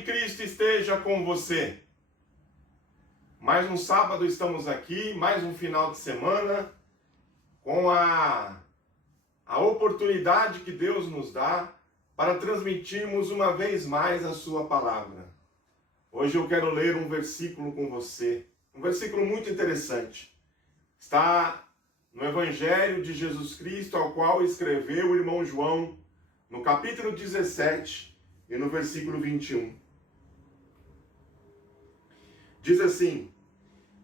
de Cristo esteja com você. Mais um sábado estamos aqui, mais um final de semana, com a oportunidade que Deus nos dá para transmitirmos uma vez mais a sua palavra. Hoje eu quero ler um versículo com você, um versículo muito interessante. Está no Evangelho de Jesus Cristo, ao qual escreveu o irmão João, no capítulo 17 e no versículo 21. Diz assim: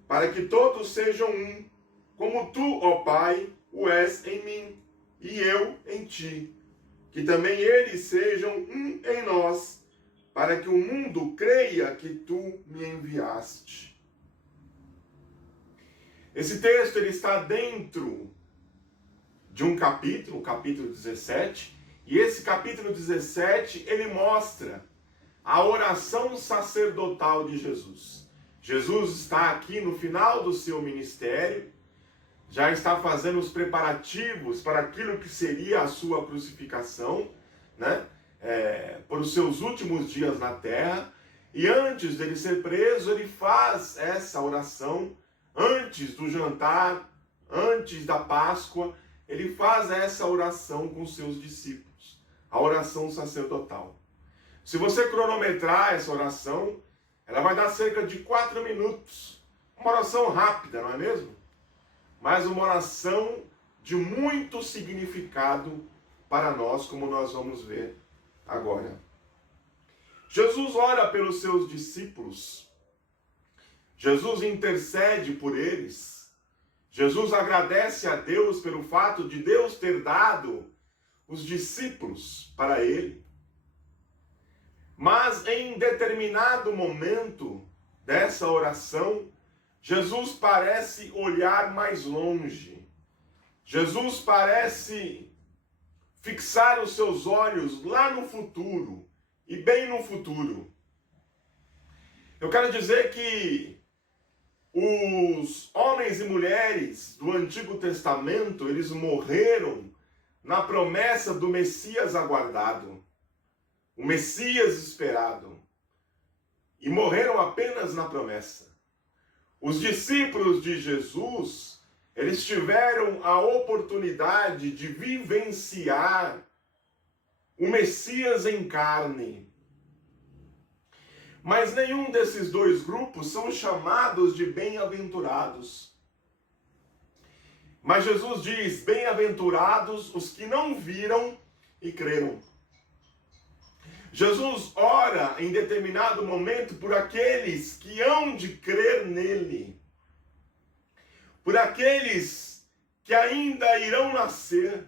para que todos sejam um, como tu, ó Pai, o és em mim, e eu em ti, que também eles sejam um em nós, para que o mundo creia que tu me enviaste. Esse texto ele está dentro de um capítulo, o capítulo 17, e esse capítulo 17, ele mostra a oração sacerdotal de Jesus. Jesus está aqui no final do seu ministério, já está fazendo os preparativos para aquilo que seria a sua crucificação, né? Por os seus últimos dias na terra, e antes dele ser preso, ele faz essa oração, antes do jantar, antes da Páscoa, ele faz essa oração com seus discípulos, a oração sacerdotal. Se você cronometrar essa oração, ela vai dar cerca de 4 minutos, uma oração rápida, não é mesmo? Mas uma oração de muito significado para nós, como nós vamos ver agora. Jesus ora pelos seus discípulos, Jesus intercede por eles, Jesus agradece a Deus pelo fato de Deus ter dado os discípulos para ele. Mas em determinado momento dessa oração, Jesus parece olhar mais longe. Jesus parece fixar os seus olhos lá no futuro, e bem no futuro. Eu quero dizer que os homens e mulheres do Antigo Testamento, eles morreram na promessa do Messias aguardado, o Messias esperado, e morreram apenas na promessa. Os discípulos de Jesus, eles tiveram a oportunidade de vivenciar o Messias em carne. Mas nenhum desses dois grupos são chamados de bem-aventurados. Mas Jesus diz: bem-aventurados os que não viram e creram. Jesus ora em determinado momento por aqueles que hão de crer nele, por aqueles que ainda irão nascer,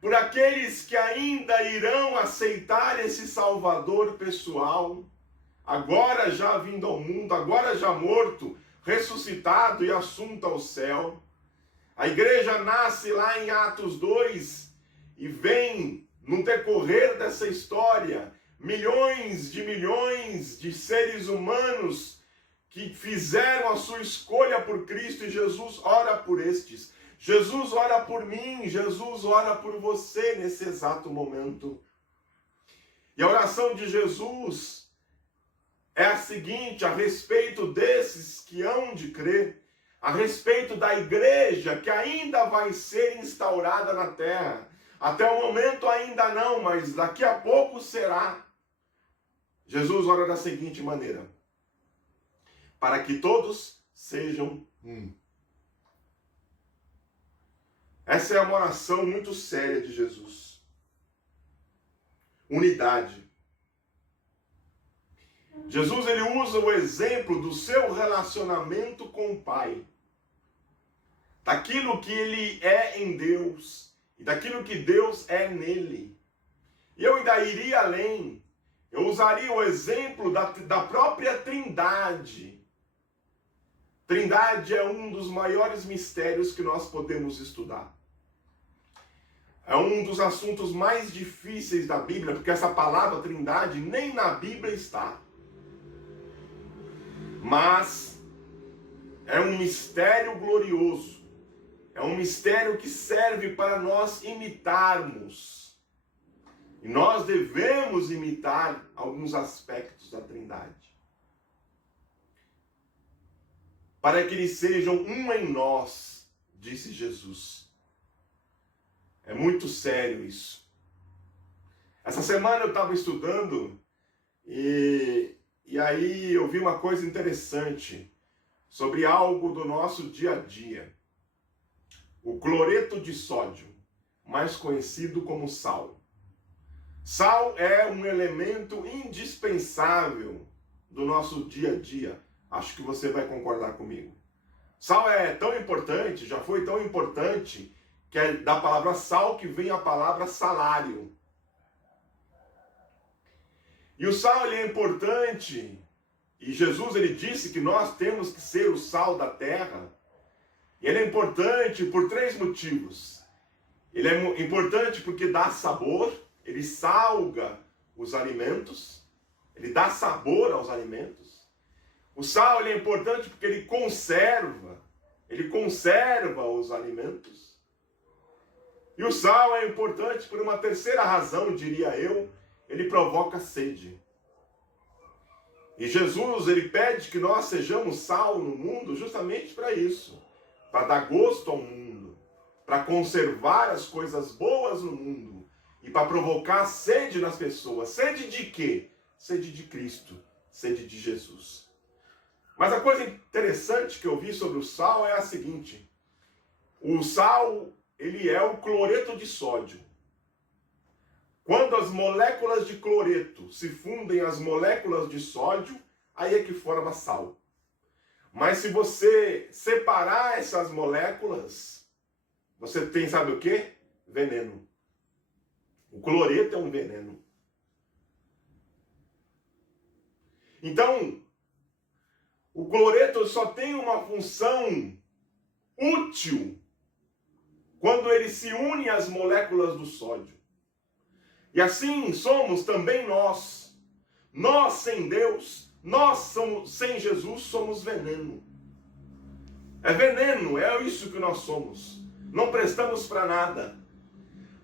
por aqueles que ainda irão aceitar esse Salvador pessoal, agora já vindo ao mundo, agora já morto, ressuscitado e assunto ao céu. A igreja nasce lá em Atos 2 e vem, no decorrer dessa história, milhões de seres humanos que fizeram a sua escolha por Cristo, e Jesus ora por estes. Jesus ora por mim, Jesus ora por você nesse exato momento. E a oração de Jesus é a seguinte, a respeito desses que hão de crer, a respeito da igreja que ainda vai ser instaurada na terra. Até o momento ainda não, mas daqui a pouco será. Jesus ora da seguinte maneira: para que todos sejam um. Essa é uma oração muito séria de Jesus. Unidade. Jesus ele usa o exemplo do seu relacionamento com o Pai, daquilo que ele é em Deus e daquilo que Deus é nele. E eu ainda iria além. Eu usaria o exemplo da própria Trindade. Trindade é um dos maiores mistérios que nós podemos estudar. É um dos assuntos mais difíceis da Bíblia, porque essa palavra Trindade nem na Bíblia está. Mas é um mistério glorioso. É um mistério que serve para nós imitarmos E nós devemos imitar alguns aspectos da Trindade, para que eles sejam um em nós, disse Jesus. É muito sério isso. Essa semana eu estava estudando e aí eu vi uma coisa interessante sobre algo do nosso dia a dia. O cloreto de sódio, mais conhecido como sal. Sal é um elemento indispensável do nosso dia a dia. Acho que você vai concordar comigo. Sal é tão importante, já foi tão importante, que é da palavra sal que vem a palavra salário. E o sal ele é importante, e Jesus ele disse que nós temos que ser o sal da terra. E ele é importante por 3 motivos. Ele é importante porque dá sabor, ele salga os alimentos, ele dá sabor aos alimentos. O sal ele é importante porque ele conserva os alimentos. E o sal é importante por uma terceira razão, diria eu, ele provoca sede. E Jesus, ele pede que nós sejamos sal no mundo justamente para isso, para dar gosto ao mundo, para conservar as coisas boas no mundo e para provocar sede nas pessoas. Sede de quê? Sede de Cristo, sede de Jesus. Mas a coisa interessante que eu vi sobre o sal é a seguinte: o sal, ele é o cloreto de sódio. Quando as moléculas de cloreto se fundem às moléculas de sódio, aí é que forma sal. Mas se você separar essas moléculas, você tem, sabe o quê? Veneno. O cloreto é um veneno. Então, o cloreto só tem uma função útil quando ele se une às moléculas do sódio. E assim somos também nós. Nós sem Deus, sem Jesus, somos veneno. É veneno, é isso que nós somos. Não prestamos para nada.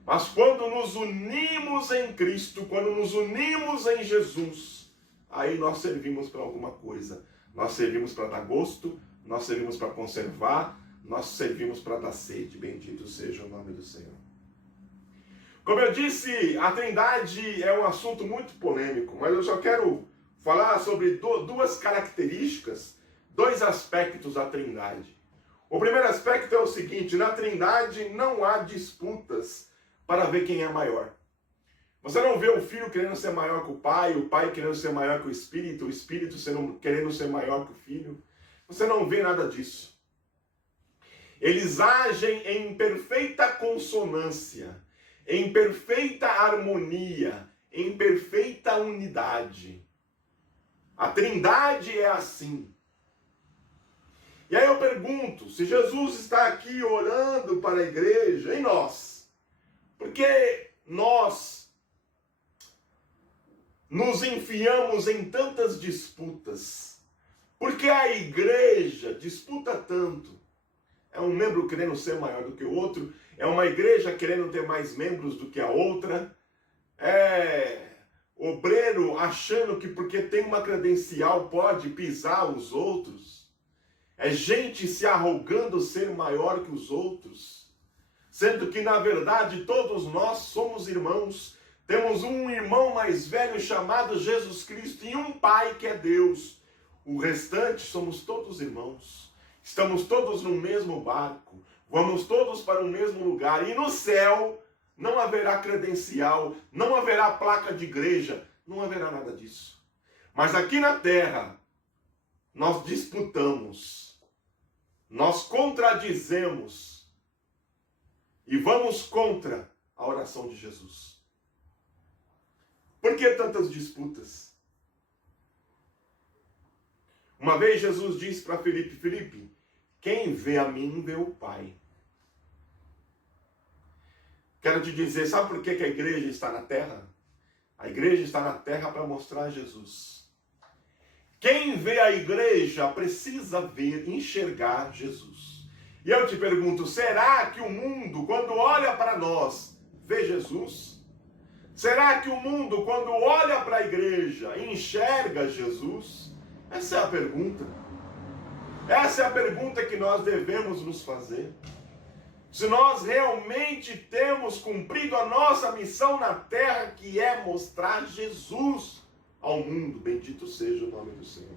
Mas quando nos unimos em Cristo, quando nos unimos em Jesus, aí nós servimos para alguma coisa. Nós servimos para dar gosto, nós servimos para conservar, nós servimos para dar sede. Bendito seja o nome do Senhor. Como eu disse, a Trindade é um assunto muito polêmico, mas eu só quero falar sobre 2 características, 2 aspectos da Trindade. O primeiro aspecto é o seguinte: na Trindade não há disputas para ver quem é maior. Você não vê o Filho querendo ser maior que o Pai querendo ser maior que o Espírito querendo ser maior que o Filho. Você não vê nada disso. Eles agem em perfeita consonância, em perfeita harmonia, em perfeita unidade. A Trindade é assim. E aí eu pergunto, se Jesus está aqui orando para a igreja, e nós? Porque nós nos enfiamos em tantas disputas? Porque a igreja disputa tanto? É um membro querendo ser maior do que o outro, é uma igreja querendo ter mais membros do que a outra, é obreiro achando que porque tem uma credencial pode pisar os outros, é gente se arrogando ser maior que os outros, sendo que na verdade todos nós somos irmãos, temos um irmão mais velho chamado Jesus Cristo e um Pai que é Deus, o restante somos todos irmãos, estamos todos no mesmo barco, vamos todos para o mesmo lugar, e no céu não haverá credencial, não haverá placa de igreja, não haverá nada disso. Mas aqui na terra, nós disputamos, nós contradizemos e vamos contra a oração de Jesus. Por que tantas disputas? Uma vez Jesus disse para Filipe: Filipe, quem vê a mim vê o Pai. Quero te dizer, sabe por que a igreja está na terra? A igreja está na terra para mostrar Jesus. Quem vê a igreja precisa ver, enxergar Jesus. E eu te pergunto, será que o mundo, quando olha para nós, vê Jesus? Será que o mundo, quando olha para a igreja, enxerga Jesus? Essa é a pergunta. Essa é a pergunta que nós devemos nos fazer. Se nós realmente temos cumprido a nossa missão na terra, que é mostrar Jesus ao mundo. Bendito seja o nome do Senhor.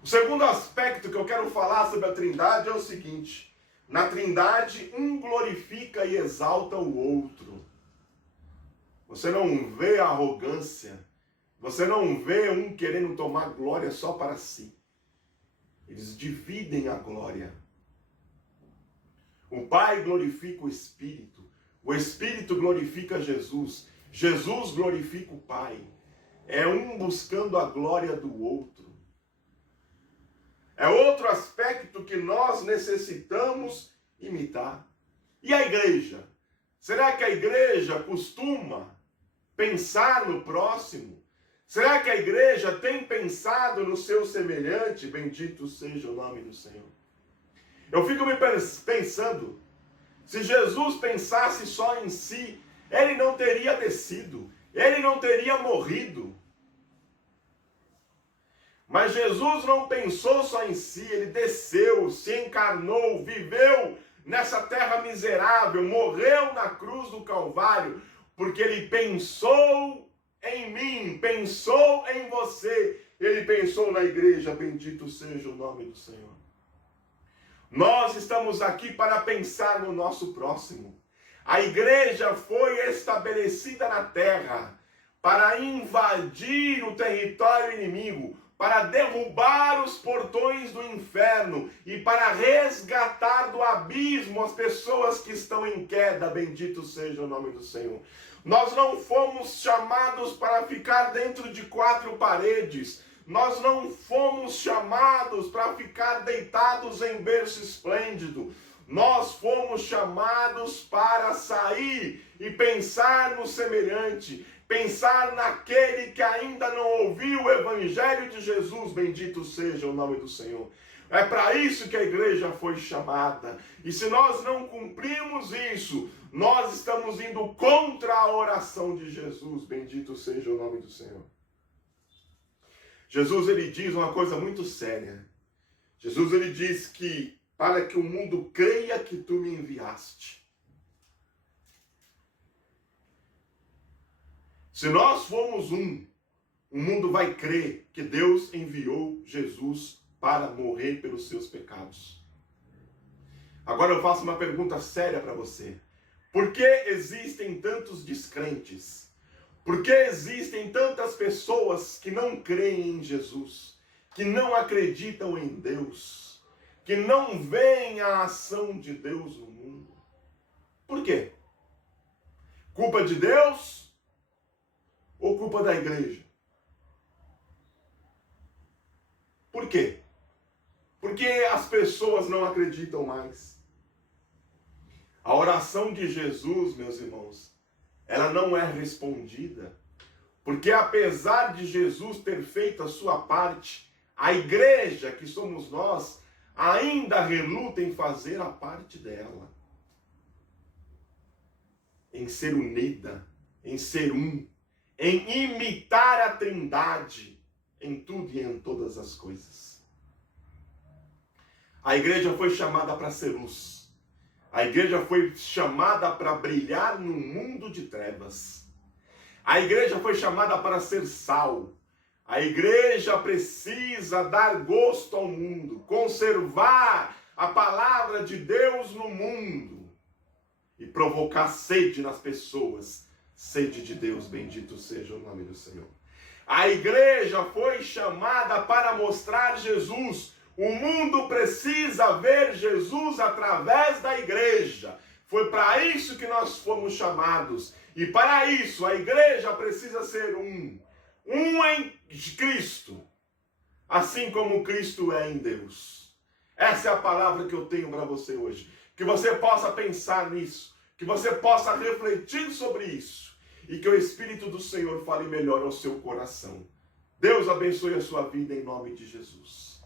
O segundo aspecto que eu quero falar sobre a Trindade é o seguinte: na Trindade, um glorifica e exalta o outro. Você não vê arrogância, você não vê um querendo tomar glória só para si. Eles dividem a glória. O Pai glorifica o Espírito glorifica Jesus, Jesus glorifica o Pai. É um buscando a glória do outro. É outro aspecto que nós necessitamos imitar. E a igreja? Será que a igreja costuma pensar no próximo? Será que a igreja tem pensado no seu semelhante? Bendito seja o nome do Senhor. Eu fico me pensando, se Jesus pensasse só em si, ele não teria descido, ele não teria morrido. Mas Jesus não pensou só em si, ele desceu, se encarnou, viveu nessa terra miserável, morreu na cruz do Calvário, porque ele pensou em mim, pensou em você, ele pensou na igreja. Bendito seja o nome do Senhor. Nós estamos aqui para pensar no nosso próximo. A igreja foi estabelecida na terra para invadir o território inimigo, para derrubar os portões do inferno e para resgatar do abismo as pessoas que estão em queda. Bendito seja o nome do Senhor. Nós não fomos chamados para ficar dentro de quatro paredes. Nós não fomos chamados para ficar deitados em berço esplêndido. Nós fomos chamados para sair e pensar no semelhante, pensar naquele que ainda não ouviu o Evangelho de Jesus. Bendito seja o nome do Senhor. É para isso que a igreja foi chamada. E se nós não cumprimos isso, nós estamos indo contra a oração de Jesus. Bendito seja o nome do Senhor. Jesus, ele diz uma coisa muito séria. Jesus, ele diz que para que o mundo creia que tu me enviaste. Se nós formos o mundo vai crer que Deus enviou Jesus para morrer pelos seus pecados. Agora eu faço uma pergunta séria para você. Por que existem tantos descrentes? Por que existem tantas pessoas que não creem em Jesus, que não acreditam em Deus, que não veem a ação de Deus no mundo? Por quê? Culpa de Deus ou culpa da igreja? Por quê? Porque as pessoas não acreditam mais. A oração de Jesus, meus irmãos, ela não é respondida, porque apesar de Jesus ter feito a sua parte, a igreja, que somos nós, ainda reluta em fazer a parte dela. Em ser unida, em ser um, em imitar a Trindade em tudo e em todas as coisas. A igreja foi chamada para ser luz. A igreja foi chamada para brilhar no mundo de trevas. A igreja foi chamada para ser sal. A igreja precisa dar gosto ao mundo, conservar a palavra de Deus no mundo e provocar sede nas pessoas. Sede de Deus, bendito seja o nome do Senhor. A igreja foi chamada para mostrar Jesus. O mundo precisa ver Jesus através da igreja. Foi para isso que nós fomos chamados. E para isso a igreja precisa ser um em Cristo, assim como Cristo é em Deus. Essa é a palavra que eu tenho para você hoje. Que você possa pensar nisso, que você possa refletir sobre isso e que o Espírito do Senhor fale melhor ao seu coração. Deus abençoe a sua vida em nome de Jesus.